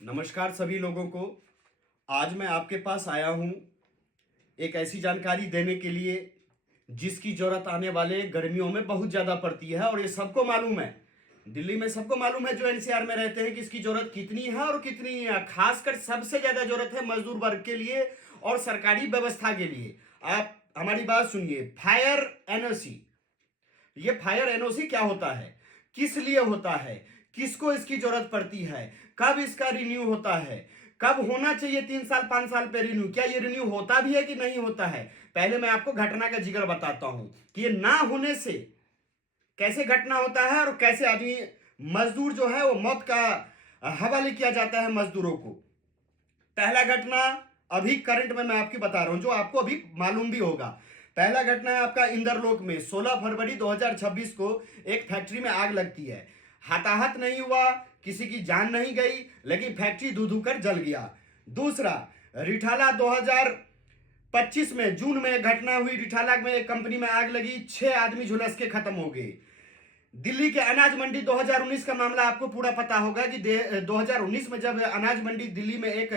नमस्कार सभी लोगों को। आज मैं आपके पास आया हूँ एक ऐसी जानकारी देने के लिए जिसकी ज़रूरत आने वाले गर्मियों में बहुत ज़्यादा पड़ती है और ये सबको मालूम है। दिल्ली में सबको मालूम है जो एनसीआर में रहते हैं कि इसकी ज़रूरत कितनी है और कितनी है। खासकर सबसे ज़्यादा ज़रूरत है मजदूर वर्ग के लिए और सरकारी व्यवस्था के लिए। आप हमारी बात सुनिए। फायर एनओसी, ये फायर एनओसी क्या होता है, किस लिए होता है, किसको इसकी जरूरत पड़ती है, कब इसका रिन्यू होता है, कब होना चाहिए, 3 साल 5 साल पे रिन्यू, क्या ये रिन्यू होता भी है कि नहीं होता है। पहले मैं आपको घटना का जिक्र बताता हूं कि ये ना होने से कैसे घटना होता है और कैसे आदमी मजदूर जो है वो मौत का हवाले किया जाता है मजदूरों को। पहला घटना अभी करंट में मैं आपकी बता रहा हूं जो आपको अभी मालूम भी होगा। पहला घटना है आपका इंदरलोक में 16 फरवरी 2026 को एक फैक्ट्री में आग लगती है। हताहत नहीं हुआ, किसी की जान नहीं गई, लेकिन फैक्ट्री धू धू कर जल गया। दूसरा, रिठाला 2025 में जून में एक घटना हुई। रिठाला में एक कंपनी में आग लगी, 6 आदमी झुलस के खत्म हो गए। दिल्ली के अनाज मंडी 2019 का मामला आपको पूरा पता होगा कि 2019 में जब अनाज मंडी दिल्ली में एक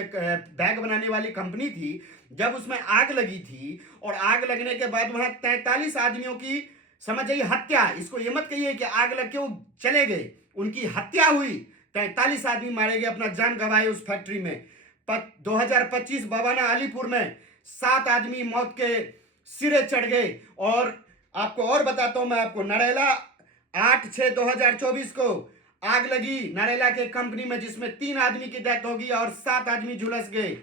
बैग बनाने वाली कंपनी थी, जब उसमें आग लगी थी और आग लगने के बाद वहां 43 आदमियों की, समझ जाइए, हत्या। इसको ये मत कहिए कि आग लग के वो चले गए, उनकी हत्या हुई। 43 आदमी मारे गए, अपना जान गंवाए उस फैक्ट्री में। 2025 बवाना अलीपुर में 7 आदमी मौत के सिरे चढ़ गए। और आपको और बताता हूं मैं आपको, नरेला 8/6/2024 को आग लगी नरेला के कंपनी में, जिसमें 3 आदमी की डेथ होगी और 7 आदमी झुलस गए।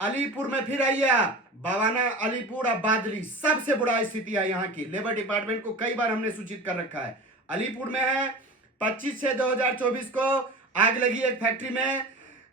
अलीपुर में फिर आइए आप, बवाना अलीपुर अब बादली, सबसे बुरा स्थिति है यहाँ की। लेबर डिपार्टमेंट को कई बार हमने सूचित कर रखा है। अलीपुर में है 25/6/2024 को आग लगी एक फैक्ट्री में,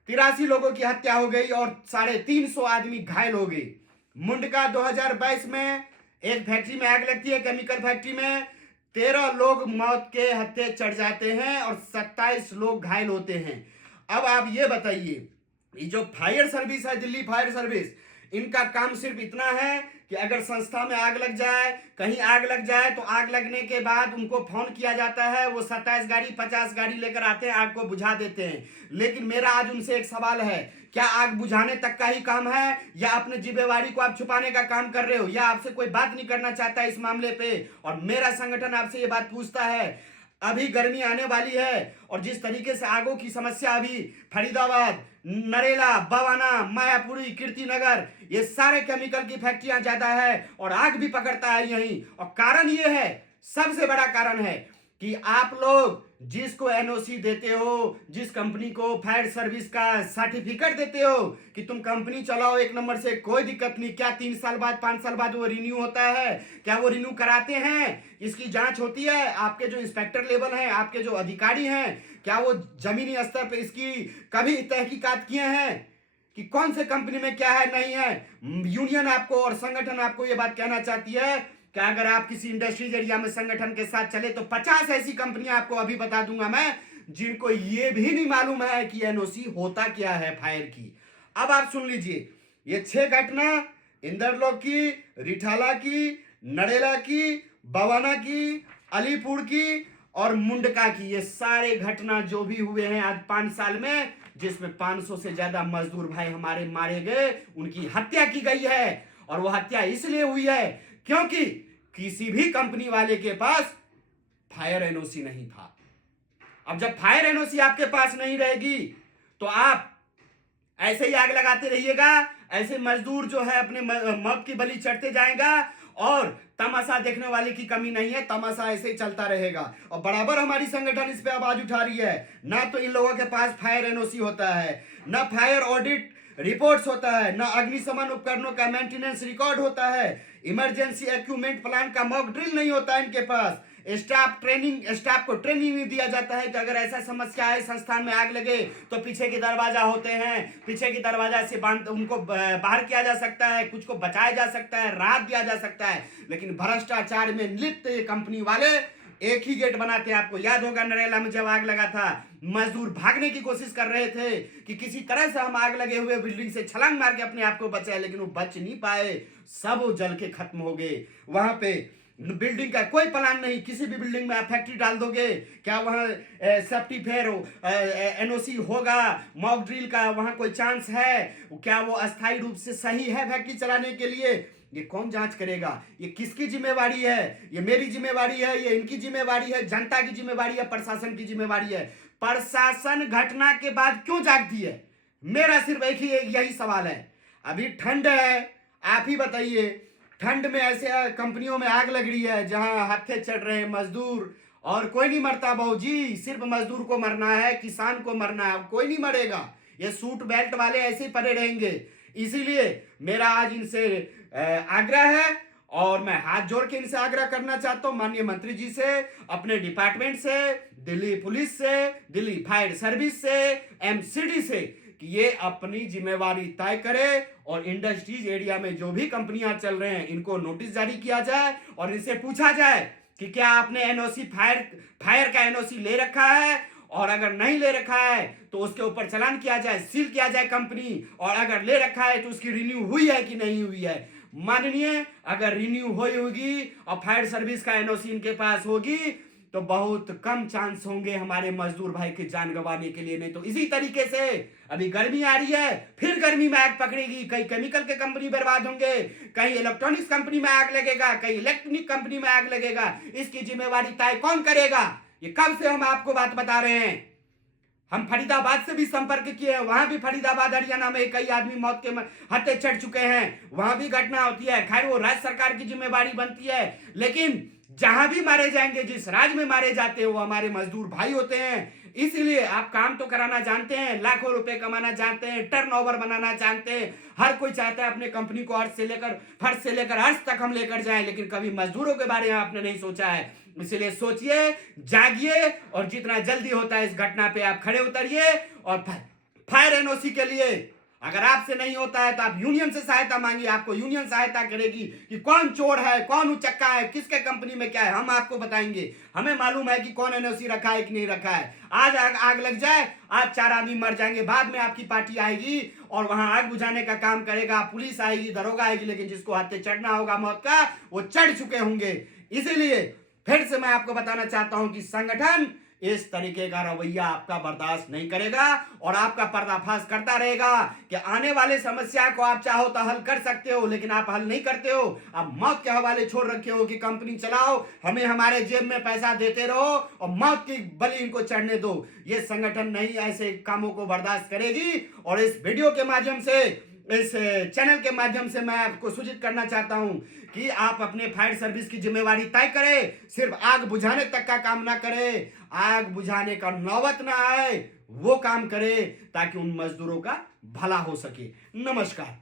83 लोगों की हत्या हो गई और 350 आदमी घायल हो गए। मुंडका 2022 में एक फैक्ट्री में आग लगती है, केमिकल फैक्ट्री में, 13 लोग मौत के हत्थे चढ़ जाते हैं और 27 लोग घायल होते हैं। अब आप ये बताइए, ये जो फायर सर्विस है, दिल्ली फायर सर्विस, इनका काम सिर्फ इतना है कि अगर संस्था में आग लग जाए, कहीं आग लग जाए, तो आग लगने के बाद उनको फोन किया जाता है, वो 27 गाड़ी 50 गाड़ी लेकर आते हैं, आग को बुझा देते हैं। लेकिन मेरा आज उनसे एक सवाल है, क्या आग बुझाने तक का ही काम है या अपने जिम्मेवारी को आप छुपाने का काम कर रहे हो, या आपसे कोई बात नहीं करना चाहता इस मामले पे। और मेरा संगठन आपसे ये बात पूछता है, अभी गर्मी आने वाली है और जिस तरीके से आगों की समस्या अभी फरीदाबाद, नरेला, बवाना, मायापुरी, कीर्तिनगर, ये सारे केमिकल की फैक्ट्रियां ज्यादा है और आग भी पकड़ता है यहीं। और कारण ये है, सबसे बड़ा कारण है कि आप लोग जिसको एनओसी देते हो, जिस कंपनी को फायर सर्विस का सर्टिफिकेट देते हो कि तुम कंपनी चलाओ एक नंबर से, कोई दिक्कत नहीं, क्या 3 साल बाद 5 साल बाद वो रिन्यू होता है? क्या वो रिन्यू कराते हैं? इसकी जांच होती है? आपके जो इंस्पेक्टर लेवल हैं, आपके जो अधिकारी हैं, क्या वो जमीनी स्तर पे इसकी कभी तहकीकात किए हैं कि कौन से कंपनी में क्या है नहीं है? यूनियन आपको और संगठन आपको ये बात कहना चाहती है कि अगर आप किसी इंडस्ट्रीज एरिया में संगठन के साथ चले तो 50 ऐसी कंपनियां आपको अभी बता दूंगा मैं, जिनको ये भी नहीं मालूम है कि एनओसी होता क्या है फायर की। अब आप सुन लीजिए, ये 6 घटना इंदरलोक की, रिठाला की, नरेला की, बवाना की, अलीपुर की और मुंडका की, ये सारे घटना जो भी हुए हैं आज 5 साल में, जिसमें 500 से ज्यादा मजदूर भाई हमारे मारे गए, उनकी हत्या की गई है। और वह हत्या इसलिए हुई है क्योंकि किसी भी कंपनी वाले के पास फायर एनओसी नहीं था। अब जब फायर एनओसी आपके पास नहीं रहेगी तो आप ऐसे ही आग लगाते रहिएगा, ऐसे मजदूर जो है अपने मौत की बलि चढ़ते जाएगा और तमाशा देखने वाले की कमी नहीं है, तमाशा ऐसे ही चलता रहेगा। और बराबर हमारी संगठन इस पे आवाज उठा रही है, ना तो इन लोगों के पास फायर एनओसी होता है, ना फायर ऑडिट रिपोर्ट्स होता है, ना अग्निशमन उपकरणों का मेंटेनेंस रिकॉर्ड होता है, इमरजेंसी इक्विपमेंट प्लान का मॉक ड्रिल नहीं होता है इनके पास, स्टाफ को ट्रेनिंग नहीं दिया जाता है कि अगर ऐसा समस्या है संस्थान में आग लगे तो पीछे की दरवाजा होते हैं, पीछे की दरवाजा से उनको बाहर किया जा सकता है, कुछ को बचाया जा सकता है, राहत दिया जा सकता है। लेकिन भ्रष्टाचार में लिप्त कंपनी वाले एक ही गेट बनाते हैं। आपको याद होगा नरेला में जब आग लगा था, मजदूर भागने की कोशिश कर रहे थे कि किसी तरह से हम आग लगे हुए बिल्डिंग से छलांग मार के अपने आप को बचाए, लेकिन वो बच नहीं पाए, सब जल के खत्म हो गए। वहां पे बिल्डिंग का कोई प्लान नहीं। किसी भी बिल्डिंग में आप फैक्ट्री डाल दोगे, क्या वहाँ सेफ्टी फेयर एनओसी होगा? मॉक ड्रिल का वहाँ कोई चांस है? क्या वो अस्थायी रूप से सही है फैक्ट्री चलाने के लिए? ये कौन जांच करेगा? ये किसकी जिम्मेवारी है? ये मेरी जिम्मेवारी है, ये इनकी जिम्मेवारी है, जनता की जिम्मेवारी है, प्रशासन की जिम्मेवारी है? प्रशासन घटना के बाद क्यों जागती है? मेरा सिर्फ एक ही यही सवाल है। अभी ठंड है, आप ही बताइए, ठंड में ऐसे कंपनियों में आग लग रही है जहां हत्थे चढ़ रहे हैं मजदूर, और कोई नहीं मरता बाबूजी। सिर्फ मजदूर को मरना है, किसान को मरना है, कोई नहीं मरेगा। ये सूट बेल्ट वाले ऐसे ही पड़े रहेंगे। इसीलिए मेरा आज इनसे आग्रह है, और मैं हाथ जोड़ के इनसे आग्रह करना चाहता हूं, माननीय मंत्री जी से, अपने डिपार्टमेंट से, दिल्ली पुलिस से, दिल्ली फायर सर्विस से, एमसीडी से, कि ये अपनी जिम्मेवारी तय करे और इंडस्ट्रीज एरिया में जो भी कंपनियां चल रहे हैं इनको नोटिस जारी किया जाए और इनसे पूछा जाए कि क्या आपने एनओसी फायर का एनओसी ले रखा है, और अगर नहीं ले रखा है तो उसके ऊपर चालान किया जाए, सील किया जाए कंपनी, और अगर ले रखा है तो उसकी रिन्यू हुई है कि नहीं हुई है। माननीय, अगर रिन्यू हुई होगी और फायर सर्विस का एनओसी इनके पास होगी तो बहुत कम चांस होंगे हमारे मजदूर भाई की जान गंवाने के लिए। नहीं तो इसी तरीके से अभी गर्मी आ रही है, फिर गर्मी में आग पकड़ेगी, कहीं केमिकल के कंपनी बर्बाद होंगे, कहीं इलेक्ट्रॉनिक्स कंपनी में आग लगेगा, कहीं इलेक्ट्रॉनिक कंपनी में आग लगेगा। इसकी जिम्मेवारी तय कौन करेगा? ये कब से हम आपको बात बता रहे हैं। हम फरीदाबाद से भी संपर्क किए हैं, वहां भी फरीदाबाद हरियाणा में कई आदमी मौत के हत्थे चढ़ चुके हैं, वहां भी घटना होती है। खैर वो राज्य सरकार की जिम्मेवारी बनती है, लेकिन जहां भी मारे जाएंगे, जिस राज्य में मारे जाते हैं, वो हमारे मजदूर भाई होते हैं। इसलिए आप काम तो कराना जानते हैं, लाखों रुपए कमाना जानते हैं, टर्नओवर बनाना जानते हैं, हर कोई चाहता है अपने कंपनी को फर्श से लेकर अर्श तक हम लेकर जाएं, लेकिन कभी मजदूरों के बारे में आपने नहीं सोचा है। इसलिए सोचिए, जागिए, और जितना जल्दी होता है इस घटना पे आप खड़े उतरिए। और फायर एनओसी के लिए अगर आपसे नहीं होता है तो आप यूनियन से सहायता मांगिए, आपको यूनियन सहायता करेगी कि कौन चोर है, कौन उचक्का है, किसके कंपनी में क्या है, हम आपको बताएंगे। हमें मालूम है कि कौन एनओसी रखा है कि नहीं रखा है। आज आग लग जाए, आज 4 आदमी मर जाएंगे, बाद में आपकी पार्टी आएगी और वहां आग बुझाने का काम करेगा, पुलिस आएगी, दरोगा आएगी, लेकिन जिसको हत्थे चढ़ना होगा मौत का, वो चढ़ चुके होंगे। इसीलिए फिर से मैं आपको बताना चाहता हूं कि संगठन इस तरीके का रवैया आपका बर्दाश्त नहीं करेगा और आपका पर्दाफाश करता रहेगा कि आने वाले समस्या को आप चाहो तो हल कर सकते हो, लेकिन आप हल नहीं करते हो। आप मौत के हवाले छोड़ रखे हो कि कंपनी चलाओ, हमें हमारे जेब में पैसा देते रहो और मौत की बलि इनको चढ़ने दो। ये संगठन नहीं ऐसे कामों को बर्दाश्त करेगी। और इस वीडियो के माध्यम से, इस चैनल के माध्यम से मैं आपको सूचित करना चाहता हूं कि आप अपने फायर सर्विस की जिम्मेवारी तय करें, सिर्फ आग बुझाने तक का काम ना करें, आग बुझाने का नौबत ना आए वो काम करें, ताकि उन मजदूरों का भला हो सके। नमस्कार।